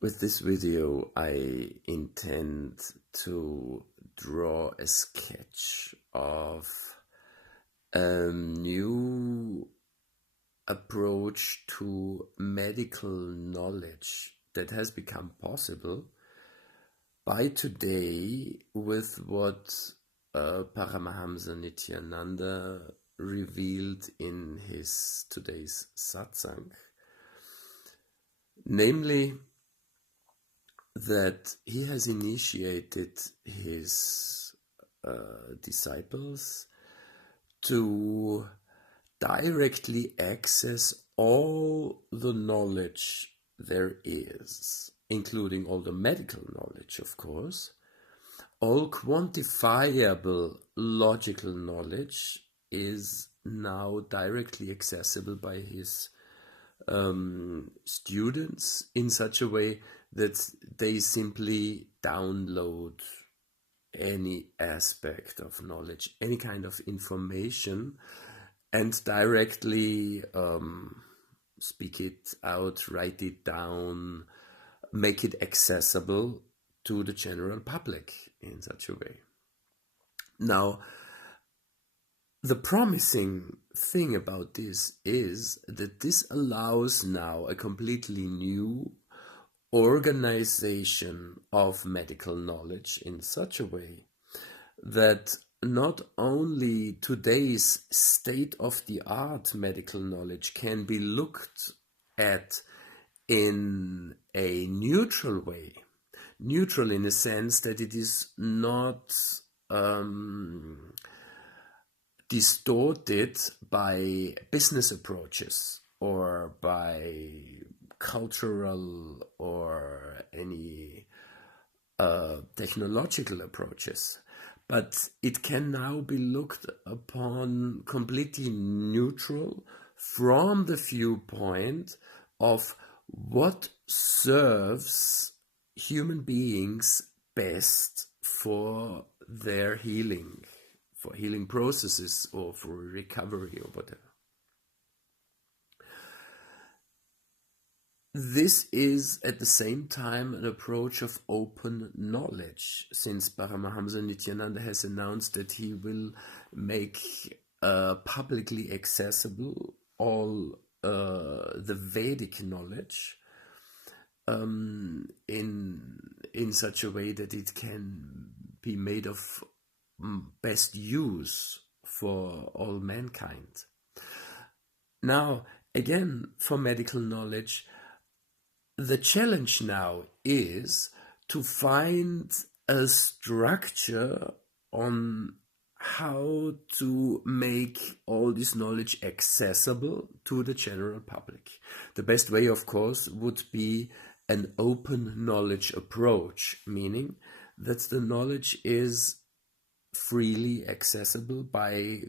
With this video, I intend to draw a sketch of a new approach to medical knowledge that has become possible by today with what Paramahamsa Nityananda revealed in his today's satsang, namely that he has initiated his disciples to directly access all the knowledge there is, including all the medical knowledge, of course. All quantifiable logical knowledge is now directly accessible by his students in such a way that they simply download any aspect of knowledge, any kind of information, and directly speak it out, write it down, make it accessible to the general public in such a way. Now, the promising thing about this is that this allows now a completely new organization of medical knowledge in such a way that not only today's state-of-the-art medical knowledge can be looked at in a neutral way, neutral in a sense that it is not distorted by business approaches or by cultural or any technological approaches, but it can now be looked upon completely neutral from the viewpoint of what serves human beings best for their healing, for healing processes or for recovery or whatever. This is at the same time an approach of open knowledge, since Paramahamsa Nityananda has announced that he will make publicly accessible all the Vedic knowledge in such a way that it can be made of best use for all mankind. Now, again, for medical knowledge, the challenge now is to find a structure on how to make all this knowledge accessible to the general public. The best way, of course, would be an open knowledge approach, meaning that the knowledge is freely accessible by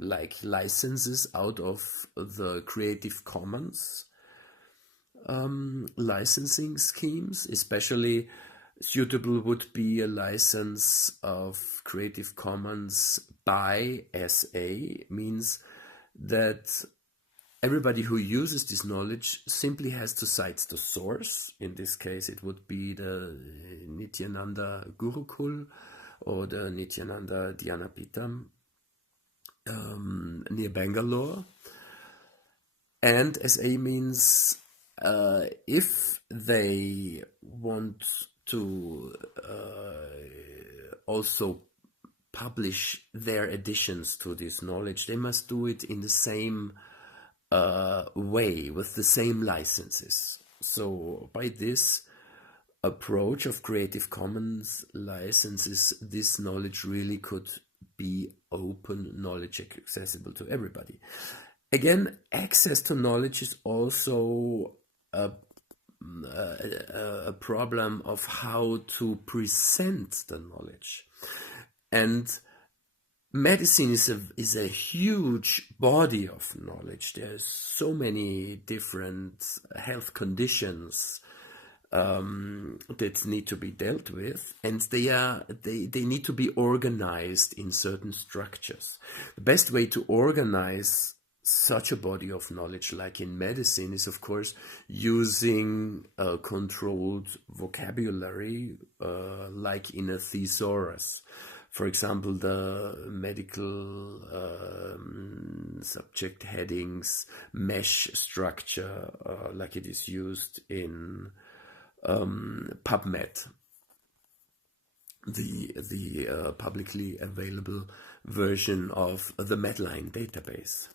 like licenses out of the Creative Commons licensing schemes. Especially suitable would be a license of Creative Commons by SA, means that everybody who uses this knowledge simply has to cite the source. In this case, it would be the Nityananda Gurukul or the Nityananda Dhyanapitam near Bangalore. And SA means if they want to also publish their additions to this knowledge, they must do it in the same way, with the same licenses. So by this approach of Creative Commons licenses, this knowledge really could be open knowledge, accessible to everybody. Again, access to knowledge is also a problem of how to present the knowledge. And medicine is a huge body of knowledge. There's so many different health conditions that need to be dealt with, and they need to be organized in certain structures. The best way to organize such a body of knowledge, like in medicine, is of course using a controlled vocabulary, like in a thesaurus. For example, the medical subject headings, mesh structure, like it is used in PubMed, the publicly available version of the Medline database.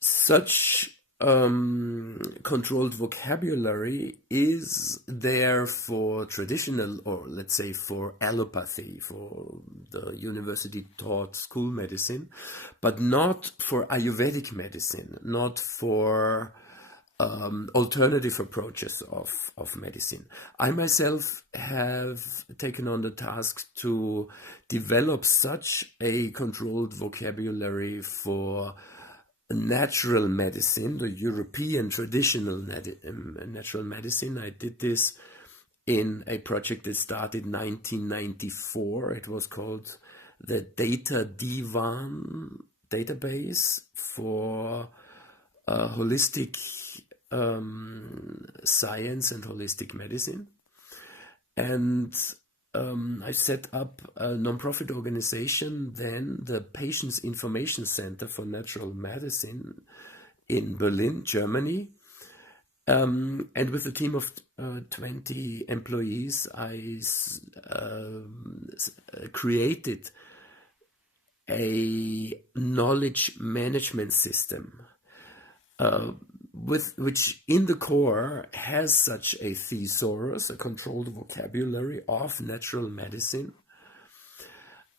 Such controlled vocabulary is there for traditional, or let's say for allopathy, for the university taught school medicine, but not for Ayurvedic medicine, not for alternative approaches of medicine. I myself have taken on the task to develop such a controlled vocabulary for natural medicine, the European traditional natural medicine. I did this in a project that started in 1994. It was called the Data Divan database for holistic science and holistic medicine. And I set up a non-profit organization, then the Patients Information Center for Natural Medicine in Berlin, Germany. And with a team of 20 employees, I created a knowledge management system with which in the core has such a thesaurus, a controlled vocabulary of natural medicine,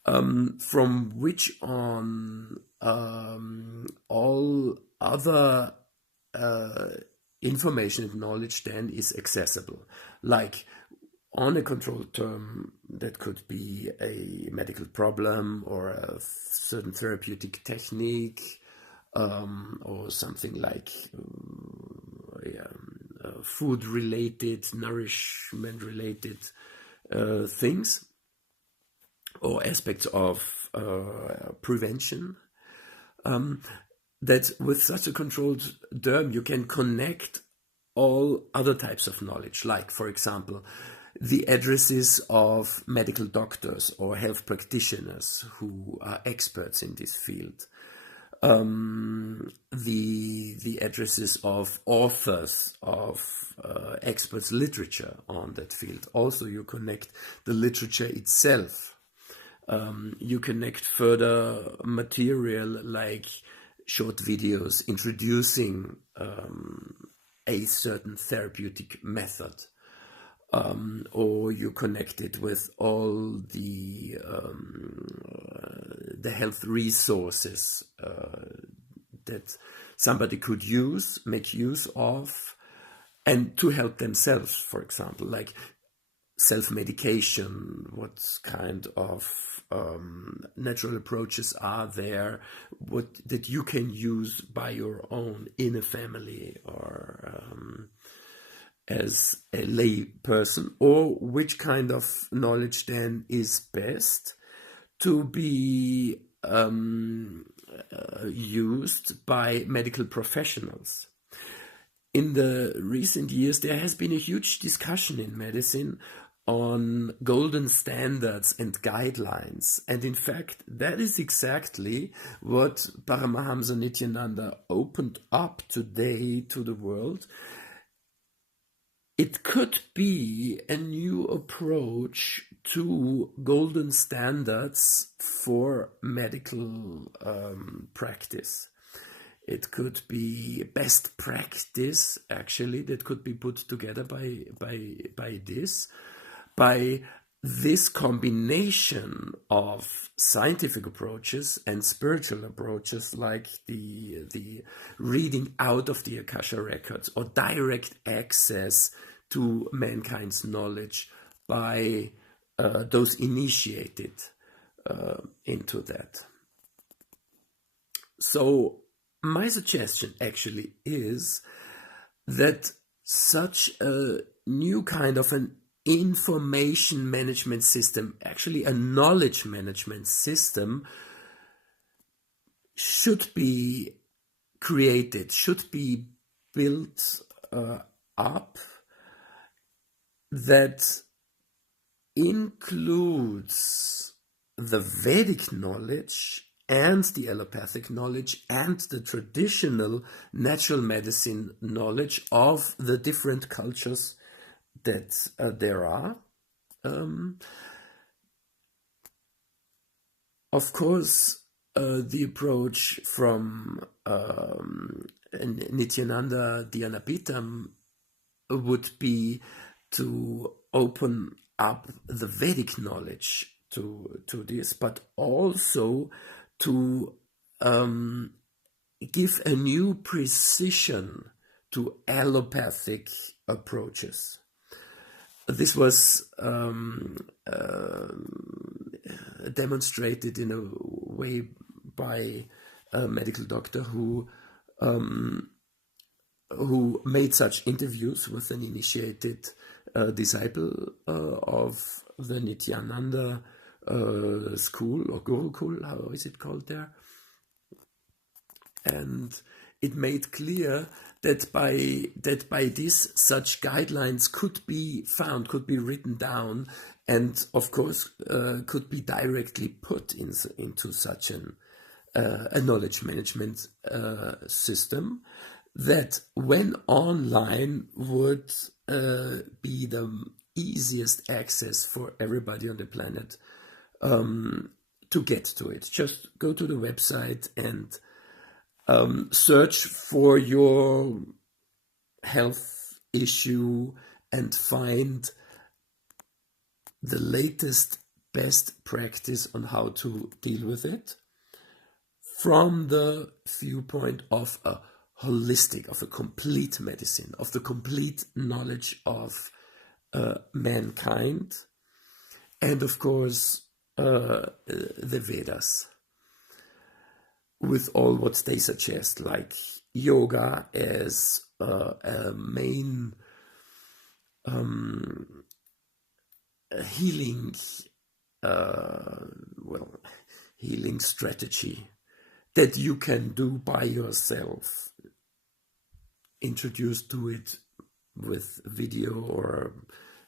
from which on all other information and knowledge then is accessible. Like on a controlled term, that could be a medical problem or a certain therapeutic technique, or something like food-related, nourishment-related things, or aspects of prevention. That with such a controlled term, you can connect all other types of knowledge, like, for example, the addresses of medical doctors or health practitioners who are experts in this field. The addresses of authors of experts' literature on that field. Also, you connect the literature itself. You connect further material like short videos introducing a certain therapeutic method. Or you connect it with all the health resources that somebody could make use of, and to help themselves, for example, like self-medication, what kind of natural approaches are there, that you can use by your own in a family or as a lay person, or which kind of knowledge then is best to be used by medical professionals. In the recent years, there has been a huge discussion in medicine on golden standards and guidelines. And in fact, that is exactly what Paramahamsa Nityananda opened up today to the world. It could be a new approach to golden standards for medical practice. It could be best practice, actually, that could be put together by this combination of scientific approaches and spiritual approaches, like the reading out of the Akasha records, or direct access to mankind's knowledge by those initiated into that. So my suggestion actually is that such a new kind of an information management system, actually a knowledge management system, should be created, should be built up, that includes the Vedic knowledge and the allopathic knowledge and the traditional natural medicine knowledge of the different cultures that there are. Of course, the approach from Nityananda Dhyanapitam would be to open up the Vedic knowledge to this, but also to give a new precision to allopathic approaches. This was demonstrated in a way by a medical doctor who made such interviews with an initiated disciple of the Nityananda school, or Gurukul, how is it called there? And it made clear that by this, such guidelines could be found, could be written down, and of course could be directly put into such a knowledge management system that, when online, would be the easiest access for everybody on the planet to get to it. Just go to the website and search for your health issue and find the latest best practice on how to deal with it from the viewpoint of a holistic, of a complete medicine, of the complete knowledge of mankind, and of course the Vedas, with all what they suggest, like yoga as a main healing healing strategy that you can do by yourself, introduced to it with video or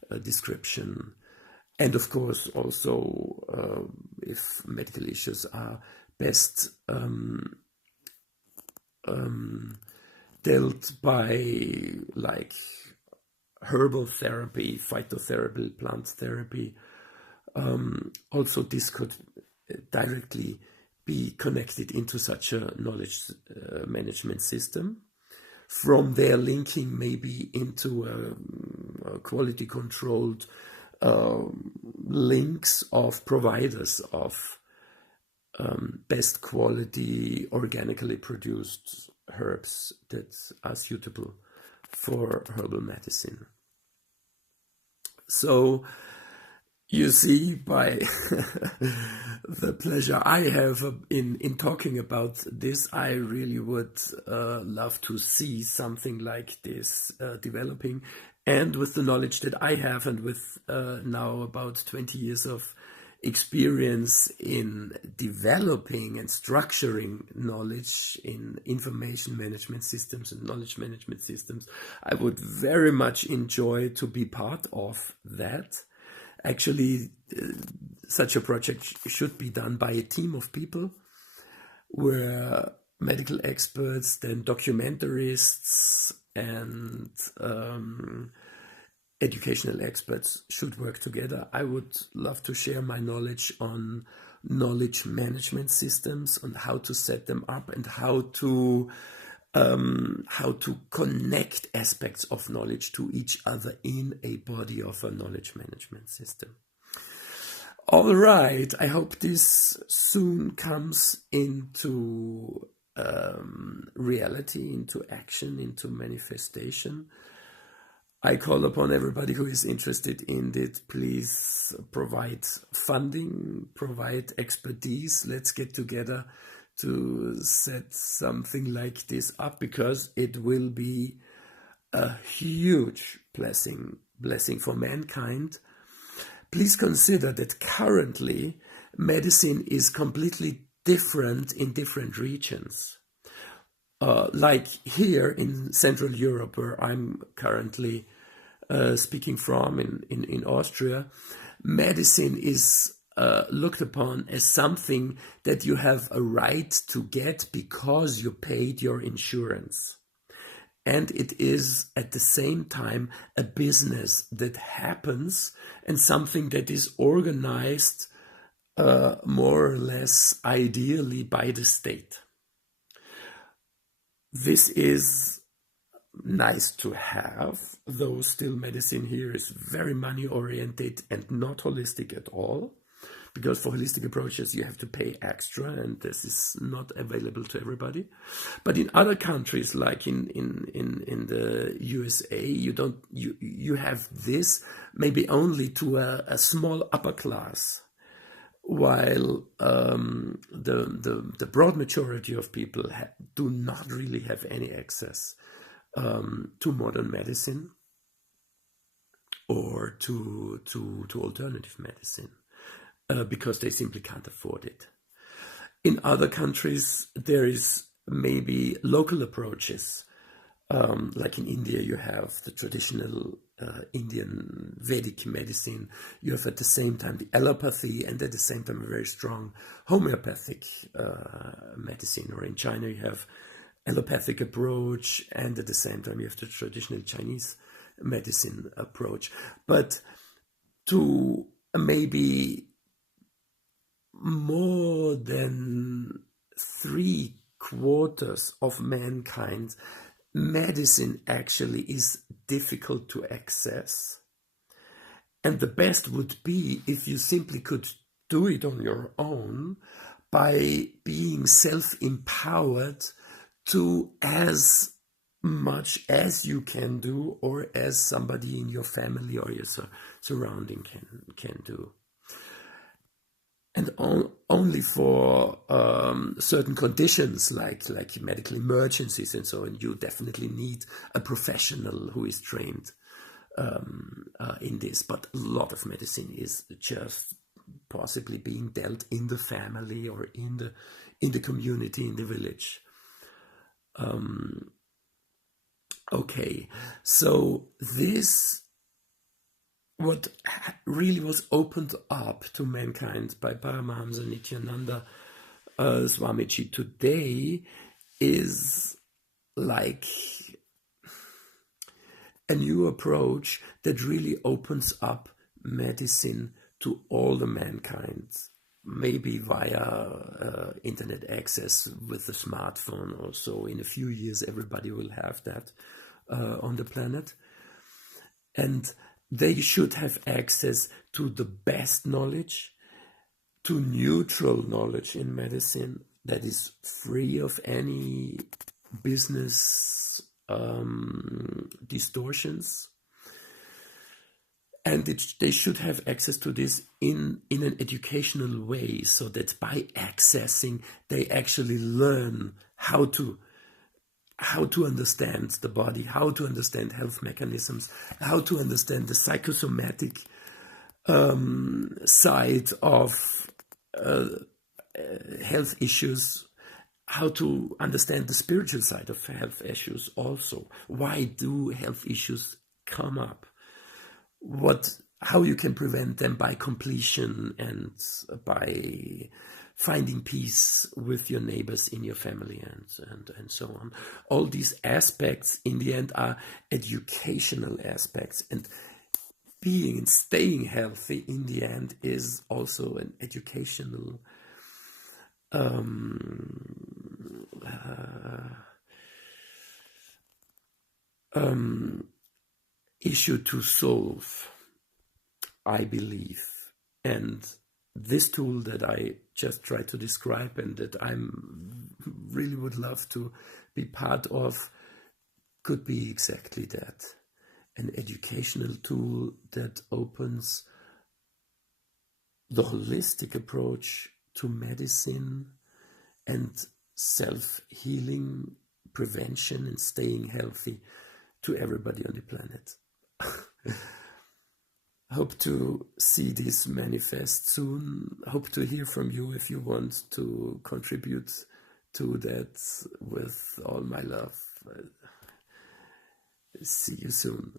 a description, and of course also if medical issues are best dealt by, like, herbal therapy, phytotherapy, plant therapy. Also, this could directly be connected into such a knowledge management system. From there, linking maybe into a quality controlled links of providers of best quality organically produced herbs that are suitable for herbal medicine. So you see, by the pleasure I have in talking about this, I really would love to see something like this developing. And with the knowledge that I have, and with now about 20 years of experience in developing and structuring knowledge in information management systems and knowledge management systems, I would very much enjoy to be part of that. Actually, such a project should be done by a team of people, where medical experts, then documentarists, and educational experts should work together. I would love to share my knowledge on knowledge management systems, on how to set them up, and how to connect aspects of knowledge to each other in a body of a knowledge management system. All right, I hope this soon comes into reality, into action, into manifestation. I call upon everybody who is interested in it, please provide funding, provide expertise. Let's get together to set something like this up, because it will be a huge blessing for mankind. Please consider that currently medicine is completely different in different regions. Like here in Central Europe, where I'm currently speaking from in Austria, medicine is looked upon as something that you have a right to get because you paid your insurance. And it is at the same time a business that happens and something that is organized more or less ideally by the state. This is nice to have, though still medicine here is very money oriented and not holistic at all. Because for holistic approaches you have to pay extra, and this is not available to everybody. But in other countries, like in the USA, you have this maybe only to a small upper class, while the broad majority of people do not really have any access to modern medicine or to alternative medicine. Because they simply can't afford it. In other countries, there is maybe local approaches. Like in India, you have the traditional Indian Vedic medicine. You have at the same time the allopathy, and at the same time a very strong homeopathic medicine. Or in China, you have allopathic approach, and at the same time you have the traditional Chinese medicine approach. But to maybe more than 3/4 of mankind, medicine actually is difficult to access. And the best would be if you simply could do it on your own by being self-empowered to as much as you can do, or as somebody in your family or your surrounding can do. And only for certain conditions, like medical emergencies and so on, you definitely need a professional who is trained in this. But a lot of medicine is just possibly being dealt in the family or in the community, in the village. Okay, so this, what really was opened up to mankind by Paramahamsa Nityananda Swamiji today, is like a new approach that really opens up medicine to all the mankind, maybe via internet access with the smartphone or so. In a few years, everybody will have that on the planet. And they should have access to the best knowledge, to neutral knowledge in medicine that is free of any business distortions. And they should have access to this in an educational way, so that by accessing, they actually learn how to understand the body, how to understand health mechanisms, how to understand the psychosomatic side of health issues, how to understand the spiritual side of health issues also. Why do health issues come up? How you can prevent them by completion and by finding peace with your neighbors in your family and so on. All these aspects in the end are educational aspects, and being and staying healthy in the end is also an educational issue to solve, I believe. And this tool that I just tried to describe and that I'm really would love to be part of could be exactly that. An educational tool that opens the holistic approach to medicine and self-healing, prevention and staying healthy to everybody on the planet. Hope to see this manifest soon. Hope to hear from you if you want to contribute to that with all my love. See you soon.